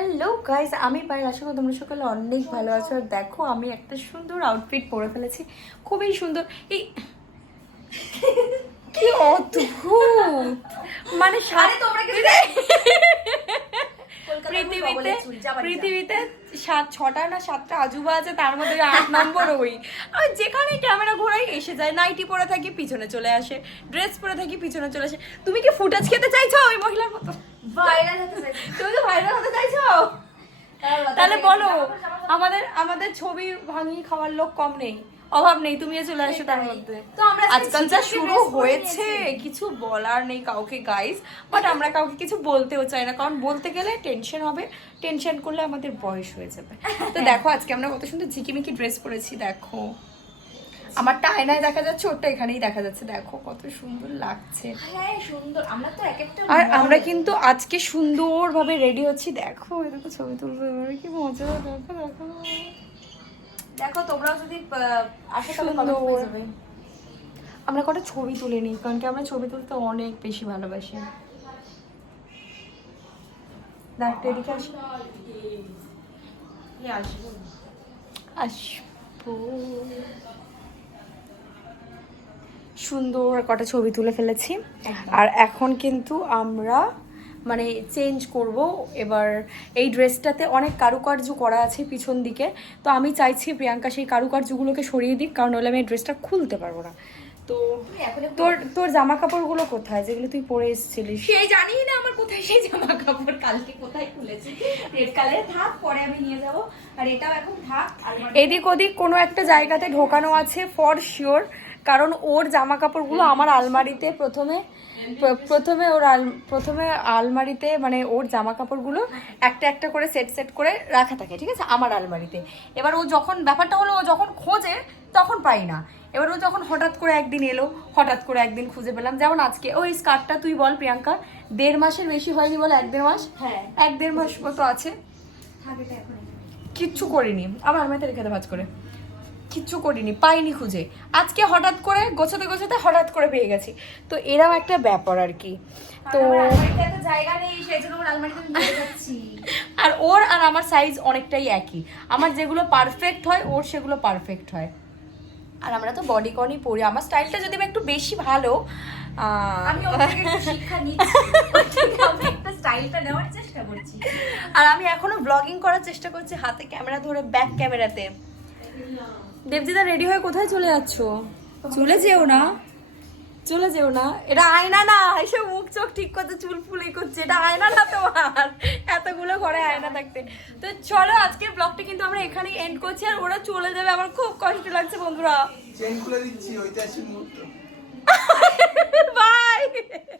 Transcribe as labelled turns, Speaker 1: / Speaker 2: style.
Speaker 1: Hello guys আমি পায়েল আশা করি তোমরা সকালে অনেক ভালো আছো। আর দেখো আমি একটা সুন্দর আউটফিট পরে ফেলেছি। খুবই সুন্দর। এই কি অদ্ভুত! মানে সাড়ে তোমরা পৃথিবীতে পৃথিবীতে সাত ছটা না সাতটা আজুবা আছে তার মধ্যে আট নম্বর ওই। আর যেখানে ক্যামেরা ঘোরাই এসে যায়। নাইটি পরে থাকি পিছনে চলে আসে। ড্রেস পরে থাকি পিছনে চলে আসে। তুমি কি ফুটেজ খেতে চাইছো ওই মহিলার মতো?
Speaker 2: ভাইরাল হতে চাইছি।
Speaker 1: তুমি তো ভাইরাল তাহলে বলো আমাদের আমাদের ছবি ভাঙিয়ে খাওয়ার লোক কম নেই অভাব নেই তুমিও চলে আসো তার মধ্যে।
Speaker 2: তো আমরা
Speaker 1: আজকাল যা শুরু হয়েছে কিছু বলার নেই কাউকে গাইস বাট আমরা কাউকে কিছু বলতেও চাই না কারণ বলতে গেলে টেনশন হবে টেনশন করলে আমাদের বয়স হয়ে যাবে। তো দেখো আজকে আমরা কত সুন্দর ঝিকিমিকি ড্রেস পরেছি দেখো। আমারটা আয়নায় দেখা যাচ্ছে ওরটা এখানেই দেখা যাচ্ছে। দেখো কত সুন্দর লাগছে।
Speaker 2: হ্যাঁ সুন্দর। আমরা তো এক একটা
Speaker 1: আর আমরা কিন্তু আজকে সুন্দরভাবে রেডি হচ্ছি। দেখো দেখো ছবি তুলবে এবারে কি মজা। দেখো দেখো।
Speaker 2: দেখো তোমরাও যদি আসো যাবে?
Speaker 1: আমরা কটা ছবি তুলে নিই কারণ কি আমরা ছবি তুলতে অনেক বেশি ভালোবাসি। দেখ এদিকে আসো। আসব। সুন্দর কটা ছবি তুলে ফেলেছি। আর এখন কিন্তু আমরা মানে চেঞ্জ করব। এবার এই ড্রেসটাতে অনেক কারুকার্য করা আছে পিছন দিকে। তো আমি চাইছি প্রিয়াঙ্কা সেই কারুকার্যগুলোকে সরিয়ে দিক কারণ হলে আমি এই ড্রেসটা খুলতে পারব না। তো তোর তোর জামা কাপড়গুলো কোথায়? যেগুলো তুই পরে এসেছিলিস।
Speaker 2: সেই জানি না আমার কোথায় সেই জামা কাপড় কালকে কোথায় খুলেছি। রেড কালারের থাক পরে আমি নিয়ে যাব। আর এটাও এখন থাক
Speaker 1: এদিক ওদিক কোনো একটা জায়গাতে ঢোকানো আছে ফর শিওর কারণ ওর জামা কাপড়গুলো আমার আলমারিতে প্রথমে প্রথমে ওর আল প্রথমে আলমারিতে মানে ওর জামা কাপড়গুলো একটা একটা করে সেট সেট করে রাখা থাকে ঠিক আছে? আমার আলমারিতে। এবার ও যখন ব্যাপারটা হলো ও যখন খোঁজে তখন পাই না। এবার ও যখন হঠাৎ করে একদিন এলো হঠাৎ করে একদিন খুঁজে পেলাম। যেমন আজকে ওই স্কার্টটা তুই বল প্রিয়াঙ্কা দেড় মাসের বেশি হয়নি বল এক দেড় মাস?
Speaker 2: হ্যাঁ।
Speaker 1: এক দেড় মাস মতো আছে। কিচ্ছু করিনি। আমার আলমারিতে রেখে ভাজ করে। কিচ্ছু করিনি পাইনি খুঁজে। আজকে হঠাৎ করে গোছাতে গোছাতে হঠাৎ করে পেয়ে গেছি। তো এরাও একটা ব্যাপার আর কি। তো
Speaker 2: জায়গা নেই
Speaker 1: আর ওর আর আমার সাইজ অনেকটাই একই। আমার যেগুলো পারফেক্ট হয় ওর সেগুলো পারফেক্ট হয়। আর আমরা তো বডি কনই পরি। আমার স্টাইলটা যদি একটু বেশি ভালো
Speaker 2: আমি শিক্ষা স্টাইলটা নেওয়ার চেষ্টা করছি।
Speaker 1: আর আমি এখনও ব্লগিং করার চেষ্টা করছি হাতে ক্যামেরা ধরে ব্যাক ক্যামেরাতে। দেবজিদা রেডি হয়ে কোথায় চলে যাচ্ছ? চলে যেও না। চলে যেও না। এটা আয়না না এসে মুখ চোখ ঠিক করতে চুল ফুল করছে। এটা আয়না না তোমার? এতগুলো ঘরে আয়না থাকতে। তো চলো আজকের ব্লগটি কিন্তু আমরা এখানেই এন্ড করছি আর ওরা চলে যাবে। আমার খুব কষ্ট লাগছে বন্ধুরা।
Speaker 3: চেন খুলে দিচ্ছি ঐতিহাসিক মুহূর্ত। বাই